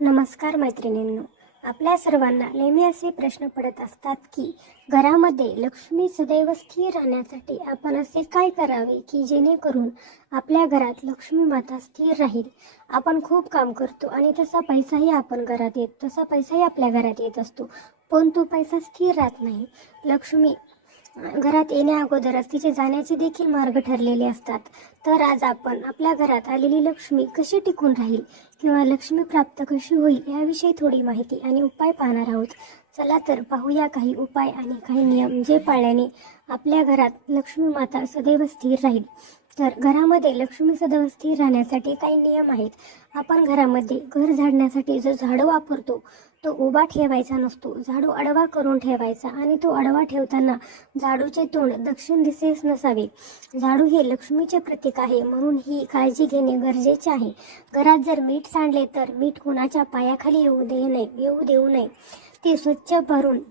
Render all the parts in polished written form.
नमस्कार मैत्रिणींनो, आपल्या सर्वांना नेहमी असे प्रश्न पडत असतात की घरामध्ये लक्ष्मी सदैव स्थिर राहण्यासाठी आपण असे काय करावे की जेणेकरून आपल्या घरात लक्ष्मी माता स्थिर राहील. आपण खूप काम करतो आणि तसा पैसाही आपल्या घरात येत असतो, पण तो पैसा स्थिर राहत नाही. लक्ष्मी घरात येण्या अगोदरच तिचे जाण्याचे देखील मार्ग ठरलेले असतात. तर आज आपण आपल्या घरात आलेली लक्ष्मी कशी टिकून राहील किंवा लक्ष्मी प्राप्त कशी होईल याविषयी थोडी माहिती आणि उपाय पाहणार आहोत. चला तर पाहूया काही उपाय आणि काही नियम जे पाळल्याने आपल्या घरात लक्ष्मी माता सदैव स्थिर राहील. तर घरामध्ये लक्ष्मी सदैव स्थिर राहण्यासाठी काही नियम आहेत. आपण घरामध्ये घर झाडण्यासाठी जो झाडू वापरतो तो उभा ठेवायचा नसतो, झाडू आडवा करून ठेवायचा आणि तो आडवा ठेवताना झाडूचे तोंड दक्षिण दिशेस नसावे. झाडू हे लक्ष्मीचे प्रतीक आहे, म्हणून ही काळजी घेणे गरजेचे आहे. घरात जर मीठ सांडले तर मीठ कुणाच्या पायाखाली येऊ देऊ नये. ते स्वच्छ भरून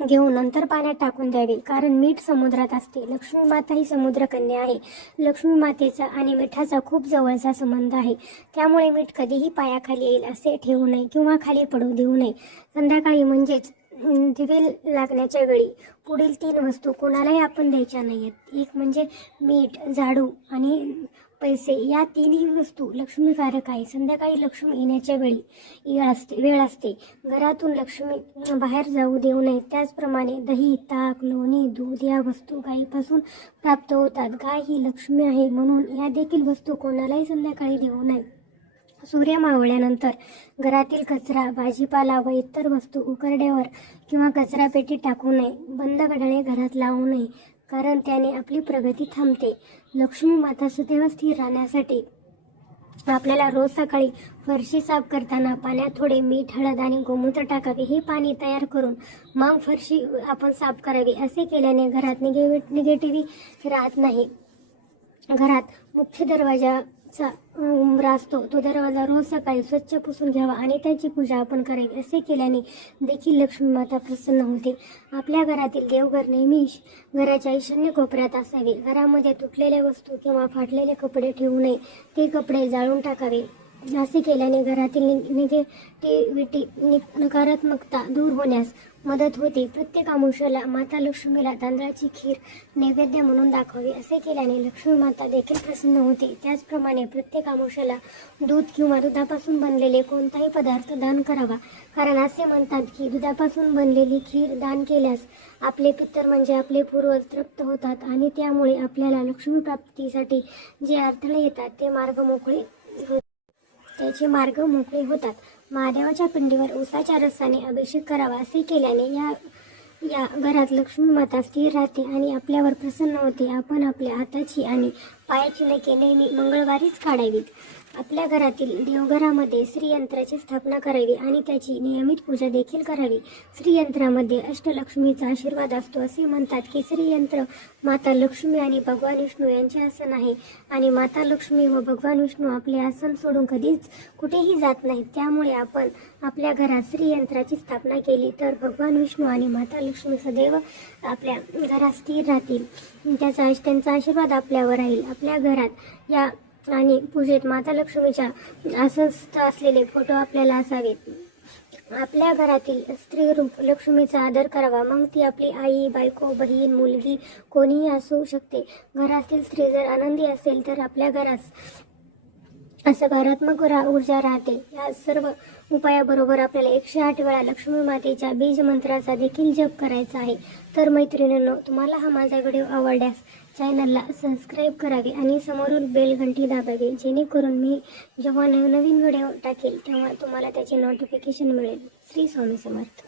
घेऊन नंतर पाण्यात टाकून द्यावे, कारण मीठ समुद्रात असते. लक्ष्मी माता ही समुद्रकन्या आहे. लक्ष्मी मातेचा आणि मिठाचा खूप जवळचा संबंध आहे, त्यामुळे मीठ कधीही पायाखाली येईल असे ठेवू नये किंवा खाली पडू देऊ नये. संध्याकाळी म्हणजेच दिवे लागण्याच्या वेळी पुढील 3 वस्तू कोणालाही आपण द्यायच्या नाहीत. एक म्हणजे मीठ, झाडू आणि पैसे. या 3ही वस्तू लक्ष्मीकारक आहे. संध्याकाळी लक्ष्मी येण्याच्या वेळ असते. घरातून लक्ष्मी बाहेर जाऊ देऊ नये. त्याचप्रमाणे दही, ताक, लोणी, दूध या वस्तू गायीपासून प्राप्त होतात. गाय ही लक्ष्मी आहे, म्हणून या देखील वस्तू कोणालाही संध्याकाळी देऊ नये. सूर्य मावळल्यानंतर घरातील कचरा, भाजीपाला व इतर वस्तू उघड्यावर किंवा कचरापेटीत टाकू नये. बंद घड्याळे घरात लावू नये, कारण त्याने आपली प्रगती थांबते. लक्ष्मी माता सदैव स्थिर राहण्यासाठी आपल्याला रोज सकाळी फरशी साफ करताना पाण्यात थोडे मीठ, हळद आणि गोमूत्र टाकावे. हे पाणी तयार करून मग फरशी आपण साफ करावी. असे केल्याने घरात निगेटिव्हिटी राहत नाही. घरात मुख्य दरवाजाचा उंबरा असतो, तो दरवाजा रोज सकाळी स्वच्छ पुसून घ्यावा आणि त्याची पूजा आपण करावी. असे केल्याने देखील लक्ष्मी माता प्रसन्न होते. आपल्या घरातील देवघर नेहमी घराच्या ईशान्य कोपऱ्यात असावे. घरामध्ये तुटलेल्या वस्तू किंवा फाटलेले कपडे ठेवू नये, ते कपडे जाळून टाकावे. असे केल्याने घरातील निगेटिव्हिटी, नकारात्मकता दूर होण्यास मदत होते. प्रत्येक अमावस्येला माता लक्ष्मीला तांदळाची खीर नैवेद्य म्हणून दाखवावी. असे केल्याने लक्ष्मी माता देखील प्रसन्न होते. त्याचप्रमाणे प्रत्येक अमावस्येला दूध किंवा दुधापासून बनलेले कोणताही पदार्थ दान करावा, कारण असे म्हणतात की दुधापासून बनलेली खीर दान केल्यास आपले पितर म्हणजे आपले पूर्वज तृप्त होतात आणि त्यामुळे आपल्याला लक्ष्मी प्राप्तीसाठी जे अडथळे येतात ते मार्ग मोकळे होतात. महादेवाच्या पिंडीवर उसाच्या रसाने अभिषेक करावा. असे केल्याने या घरात लक्ष्मी माता स्थिर राहते आणि आपल्यावर प्रसन्न होते. आपण आपल्या हाताची आणि पायाची नखे नेहमी मंगळवारीच काढावीत. आपल्या घरातील देवघरामध्ये श्रीयंत्राची स्थापना करावी आणि त्याची नियमित पूजा देखील करावी. श्रीयंत्रामध्ये अष्टलक्ष्मीचा आशीर्वाद असतो. असे म्हणतात की श्रीयंत्र माता लक्ष्मी आणि भगवान विष्णू यांचे आसन आहे आणि माता लक्ष्मी व भगवान विष्णू आपले आसन सोडून कधीच कुठेही जात नाहीत. त्यामुळे आपण आपल्या घरात श्रीयंत्राची स्थापना केली तर भगवान विष्णू आणि माता लक्ष्मी सदैव आपल्या घरात स्थिर राहतील. त्यांचा आशीर्वाद आपल्यावर राहील. आपल्या घरात या आणि पूजेत माता लक्ष्मीच्या आसनस्थ असलेले फोटो आपल्याला असावेत. आपल्या घरातील स्त्री रूप लक्ष्मीचा आदर करावा. मग ती आपली आई, बायको, बहीण, मुलगी कोणीही असू शकते. घरातील स्त्री जर आनंदी असेल तर आपल्या घरात सकारात्मक ऊर्जा राहते. या सर्व उपायाबरोबर आपल्याला 108 वेळा लक्ष्मी मातेच्या बीज मंत्राचा देखील जप करायचा आहे. तर मैत्रिणींनो, तुम्हाला हा माझा व्हिडिओ आवडल्यास चॅनलला सबस्क्राईब करावे आणि समोरून बेल घंटी दाबावी, जेणेकरून मी जेव्हा नवीन व्हिडिओ टाकेल तेव्हा तुम्हाला त्याचे नोटिफिकेशन मिळेल. श्री स्वामी समर्थ.